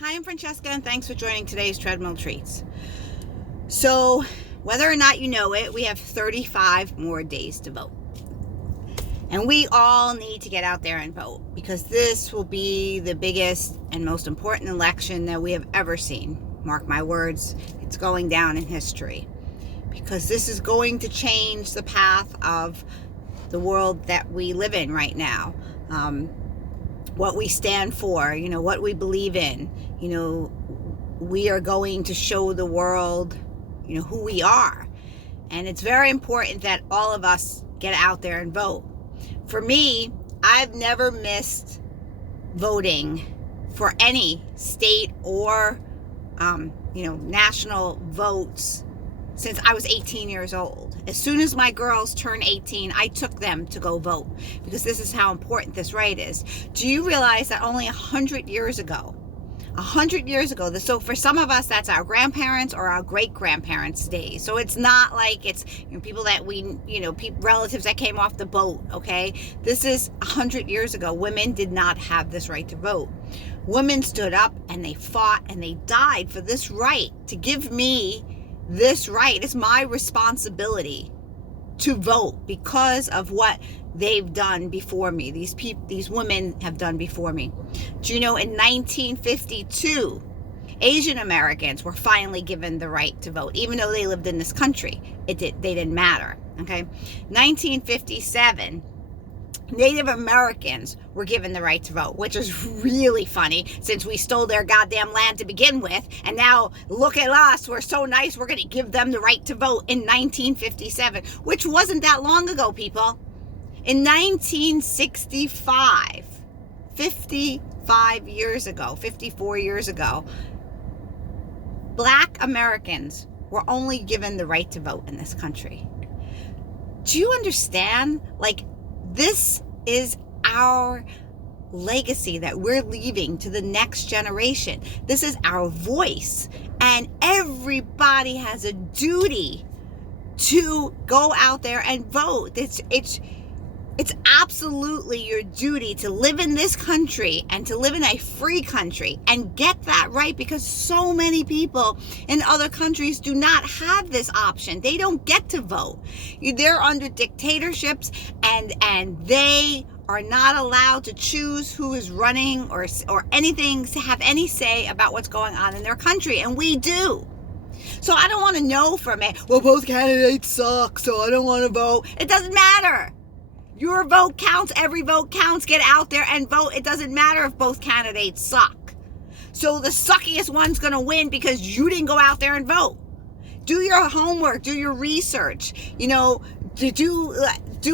Hi, I'm Francesca, and thanks for joining today's Treadmill Treats. So, whether or not you know it, we have 35 more days to vote. And we all need to get out there and vote, because this will be the biggest and most important election that we have ever seen. Mark my words, it's going down in history. Because this is going to change the path of the world that we live in right now. What we stand for, what we believe in. We are going to show the world, who we are. And it's very important that all of us get out there and vote. For me, I've never missed voting for any state or, national votes since I was 18 years old. As soon as my girls turned 18, I took them to go vote, because this is how important this right is. Do you realize that only 100 years ago, so for some of us, that's our grandparents or our great-grandparents' days. So it's not like it's people that we, relatives that came off the boat, okay? This is 100 years ago. Women did not have this right to vote. Women stood up and they fought and they died for this right, to give me this right. It's my responsibility to vote because of what they've done before me. These women have done before me. Do you know, in 1952, Asian Americans were finally given the right to vote, even though they lived in this country. They didn't matter. Okay, 1957. Native Americans were given the right to vote, which is really funny since we stole their goddamn land to begin with. And now look at us. We're so nice. We're going to give them the right to vote in 1957, which wasn't that long ago, people. In 1965, 54 years ago, Black Americans were only given the right to vote in this country. Do you understand? This is our legacy that we're leaving to the next generation. This is our voice. And everybody has a duty to go out there and vote. It's absolutely your duty to live in this country and to live in a free country and get that right, because so many people in other countries do not have this option. They don't get to vote. They're under dictatorships and they are not allowed to choose who is running or anything, to have any say about what's going on in their country. And we do. So I don't want to know from it, well, both candidates suck, so I don't want to vote. It doesn't matter. Your vote counts. Every vote counts. Get out there and vote. It doesn't matter if both candidates suck. So the suckiest one's going to win because you didn't go out there and vote. Do your homework. Do your research. Do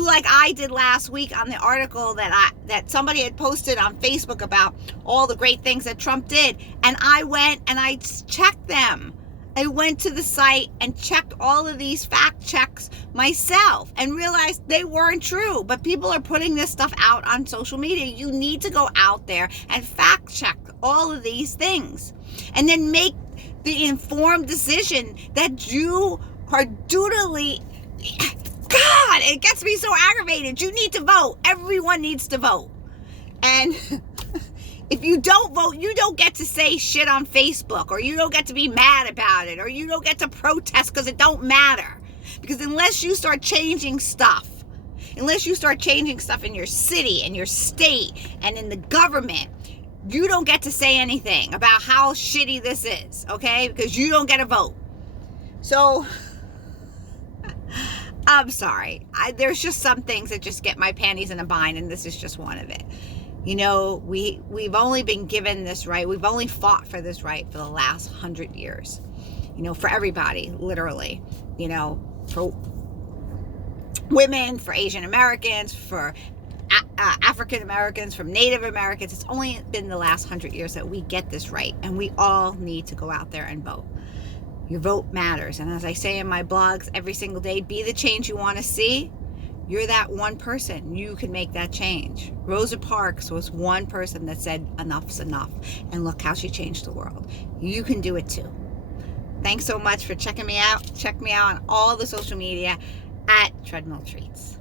like I did last week on the article that somebody had posted on Facebook about all the great things that Trump did. And I went and I checked them. I went to the site and checked all of these fact checks myself and realized they weren't true. But people are putting this stuff out on social media. You need to go out there and fact check all of these things and then make the informed decision that you are dutifully. God, it gets me so aggravated. You need to vote. Everyone needs to vote. And if you don't vote, you don't get to say shit on Facebook, or you don't get to be mad about it, or you don't get to protest, because it don't matter. Because unless you start changing stuff in your city, in your state, and in the government, you don't get to say anything about how shitty this is, okay? Because you don't get a vote. So, I'm sorry. There's just some things that just get my panties in a bind, and this is just one of it. We've only been given this right. We've only fought for this right for the last 100 years. For everybody, literally. For women, for Asian Americans, for African Americans, from Native Americans. It's only been the last 100 years that we get this right, and we all need to go out there and vote. Your vote matters. And as I say in my blogs every single day, be the change you want to see. You're that one person. You can make that change. Rosa Parks was one person that said enough's enough. And look how she changed the world. You can do it too. Thanks so much for checking me out. Check me out on all the social media at Treadmill Treats.